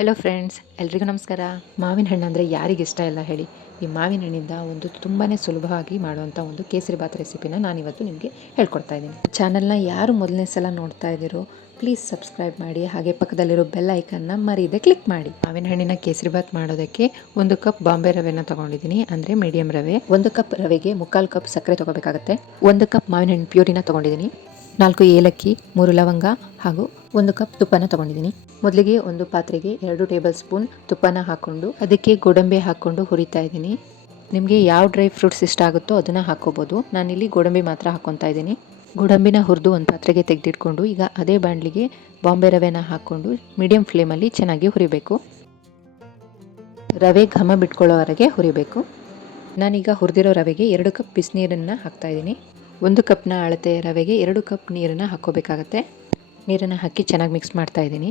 Hello friends, ಎಲ್ರಿಗೂ ನಮಸ್ಕಾರ. ಮಾವಿನ ಹಣ್ಣು ಅಂದರೆ ಯಾರಿಗೆ ಇಷ್ಟ ಇಲ್ಲ ಹೇಳಿ. ಈ ಮಾವಿನ ಹಣ್ಣಿಂದ ಒಂದು ತುಂಬಾ ಸುಲಭವಾಗಿ ಮಾಡುವಂಥ ಒಂದು ಕೇಸರಿಬಾತ್ ರೆಸಿಪಿನ ನಾನಿವತ್ತು ನಿಮಗೆ ಹೇಳ್ಕೊಡ್ತಾ ಇದ್ದೀನಿ. ಚಾನಲ್ನ ಯಾರು ಮೊದಲನೇ ಸಲ ನೋಡ್ತಾ ಇದ್ದೀರೋ ಪ್ಲೀಸ್ ಸಬ್ಸ್ಕ್ರೈಬ್ ಮಾಡಿ, ಹಾಗೆ ಪಕ್ಕದಲ್ಲಿರೋ ಬೆಲ್ ಐಕನ್ನ ಮರೀದೆ ಕ್ಲಿಕ್ ಮಾಡಿ. ಮಾವಿನ ಹಣ್ಣಿನ ಕೇಸರಿಬಾತ್ ಮಾಡೋದಕ್ಕೆ 1 ಕಪ್ ಬಾಂಬೆ ರವೆನ ತೊಗೊಂಡಿದ್ದೀನಿ, ಅಂದರೆ ಮೀಡಿಯಂ ರವೆ. 1 ಕಪ್ ರವೆಗೆ 3/4 ಕಪ್ ಸಕ್ಕರೆ ತೊಗೋಬೇಕಾಗುತ್ತೆ. 1 ಕಪ್ ಮಾವಿನ ಹಣ್ಣು ಪ್ಯೂರಿನ ತೊಗೊಂಡಿದ್ದೀನಿ. 4 ಏಲಕ್ಕಿ, 3 ಲವಂಗ ಹಾಗೂ 1 ಕಪ್ ತುಪ್ಪನ ತೊಗೊಂಡಿದ್ದೀನಿ. ಮೊದಲಿಗೆ ಒಂದು ಪಾತ್ರೆಗೆ 2 ಟೇಬಲ್ ಸ್ಪೂನ್ ತುಪ್ಪನ ಹಾಕ್ಕೊಂಡು ಅದಕ್ಕೆ ಗೋಡಂಬಿ ಹಾಕ್ಕೊಂಡು ಹುರಿತಾ ಇದ್ದೀನಿ. ನಿಮಗೆ ಯಾವ ಡ್ರೈ ಫ್ರೂಟ್ಸ್ ಇಷ್ಟ ಆಗುತ್ತೋ ಅದನ್ನು ಹಾಕ್ಕೋಬೋದು. ನಾನಿಲ್ಲಿ ಗೋಡಂಬಿ ಮಾತ್ರ ಹಾಕ್ಕೊತಾ ಇದ್ದೀನಿ. ಗೋಡಂಬಿನ ಹುರಿದು ಒಂದು ಪಾತ್ರೆಗೆ ತೆಗೆದಿಟ್ಕೊಂಡು ಈಗ ಅದೇ ಬಾಣಲಿಗೆ ಬಾಂಬೆ ರವೆನ ಹಾಕ್ಕೊಂಡು ಮೀಡಿಯಂ ಫ್ಲೇಮಲ್ಲಿ ಚೆನ್ನಾಗಿ ಹುರಿಬೇಕು. ರವೆ ಘಮ ಬಿಟ್ಕೊಳ್ಳೋವರೆಗೆ ಹುರಿಬೇಕು. ನಾನೀಗ ಹುರಿದಿರೋ ರವೆಗೆ 2 ಕಪ್ ಬಿಸಿನೀರನ್ನು ಹಾಕ್ತಾಯಿದ್ದೀನಿ. 1 ಕಪ್ನ ಅಳತೆ ರವೆಗೆ 2 ಕಪ್ ನೀರನ್ನು ಹಾಕ್ಕೋಬೇಕಾಗತ್ತೆ. ನೀರನ್ನು ಹಾಕಿ ಚೆನ್ನಾಗಿ ಮಿಕ್ಸ್ ಮಾಡ್ತಾ ಇದ್ದೀನಿ.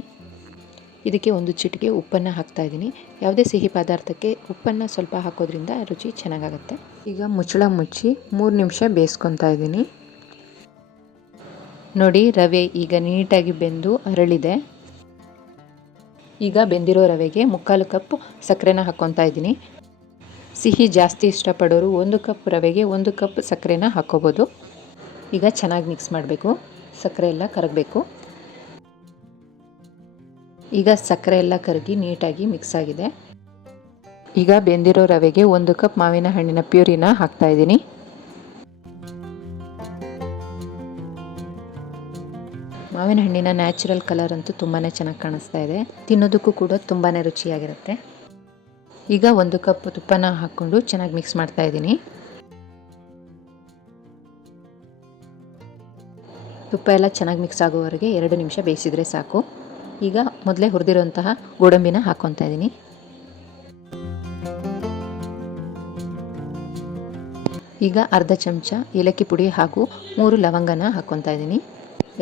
ಇದಕ್ಕೆ 1 ಚಿಟಿಕೆ ಉಪ್ಪನ್ನು ಹಾಕ್ತಾ ಇದ್ದೀನಿ. ಯಾವುದೇ ಸಿಹಿ ಪದಾರ್ಥಕ್ಕೆ ಉಪ್ಪನ್ನು ಸ್ವಲ್ಪ ಹಾಕೋದ್ರಿಂದ ರುಚಿ ಚೆನ್ನಾಗಾಗುತ್ತೆ. ಈಗ ಮುಚ್ಚಳ ಮುಚ್ಚಿ 3 ನಿಮಿಷ ಬೇಯಿಸ್ಕೊತಾ ಇದ್ದೀನಿ. ನೋಡಿ, ರವೆ ಈಗ ನೀಟಾಗಿ ಬೆಂದು ಅರಳಿದೆ. ಈಗ ಬೆಂದಿರೋ ರವೆಗೆ 3/4 ಕಪ್ ಸಕ್ಕರೆನ ಹಾಕ್ಕೊತಾ ಇದ್ದೀನಿ. ಸಿಹಿ ಜಾಸ್ತಿ ಇಷ್ಟಪಡೋರು 1 ಕಪ್ ರವೆಗೆ 1 ಕಪ್ ಸಕ್ಕರೆನ ಹಾಕ್ಕೋಬೋದು. ಈಗ ಚೆನ್ನಾಗಿ ಮಿಕ್ಸ್ ಮಾಡಬೇಕು. ಸಕ್ಕರೆ ಎಲ್ಲ ಕರಗಬೇಕು. ಈಗ ಸಕ್ಕರೆ ಎಲ್ಲ ಕರಗಿ ನೀಟಾಗಿ ಮಿಕ್ಸ್ ಆಗಿದೆ. ಈಗ ಬೆಂದಿರೋ ರವೆಗೆ 1 ಕಪ್ ಮಾವಿನ ಹಣ್ಣಿನ ಪ್ಯೂರಿನ ಹಾಕ್ತಾ ಇದ್ದೀನಿ. ಮಾವಿನ ಹಣ್ಣಿನ ನ್ಯಾಚುರಲ್ ಕಲರ್ ಅಂತೂ ತುಂಬಾ ಚೆನ್ನಾಗಿ ಕಾಣಿಸ್ತಾ ಇದೆ. ತಿನ್ನೋದಕ್ಕೂ ಕೂಡ ತುಂಬಾ ರುಚಿಯಾಗಿರುತ್ತೆ. ಈಗ 1 ಕಪ್ ತುಪ್ಪನ ಹಾಕ್ಕೊಂಡು ಚೆನ್ನಾಗಿ ಮಿಕ್ಸ್ ಮಾಡ್ತಾ ಇದ್ದೀನಿ. ತುಪ್ಪ ಎಲ್ಲ ಚೆನ್ನಾಗಿ ಮಿಕ್ಸ್ ಆಗೋವರೆಗೆ 2 ನಿಮಿಷ ಬೇಯಿಸಿದರೆ ಸಾಕು. ಈಗ ಮೊದಲೇ ಹುರಿದಿರುವಂತಹ ಗೋಡಂಬಿನ ಹಾಕ್ಕೊತಾ ಇದ್ದೀನಿ. ಈಗ ಅರ್ಧ ಚಮಚ ಏಲಕ್ಕಿ ಪುಡಿ ಹಾಗೂ 3 ಲವಂಗನ ಹಾಕ್ಕೊತಾ ಇದ್ದೀನಿ.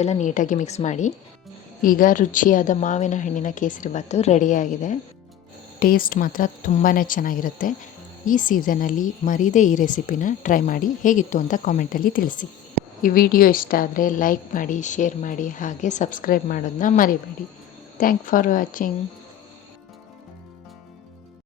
ಎಲ್ಲ ನೀಟಾಗಿ ಮಿಕ್ಸ್ ಮಾಡಿ. ಈಗ ರುಚಿಯಾದ ಮಾವಿನ ಹಣ್ಣಿನ ಕೇಸರಿಬಾತು ರೆಡಿಯಾಗಿದೆ. ಟೇಸ್ಟ್ ಮಾತ್ರ ತುಂಬಾ ಚೆನ್ನಾಗಿರುತ್ತೆ. ಈ ಸೀಸನಲ್ಲಿ ಮರೀದೆ ಈ ರೆಸಿಪಿನ ಟ್ರೈ ಮಾಡಿ ಹೇಗಿತ್ತು ಅಂತ ಕಾಮೆಂಟಲ್ಲಿ ತಿಳಿಸಿ. ಈ ವಿಡಿಯೋ ಇಷ್ಟ ಆದರೆ ಲೈಕ್ ಮಾಡಿ, ಶೇರ್ ಮಾಡಿ, ಹಾಗೆ ಸಬ್ಸ್ಕ್ರೈಬ್ ಮಾಡೋದನ್ನ ಮರಿಬೇಡಿ. Thank for watching.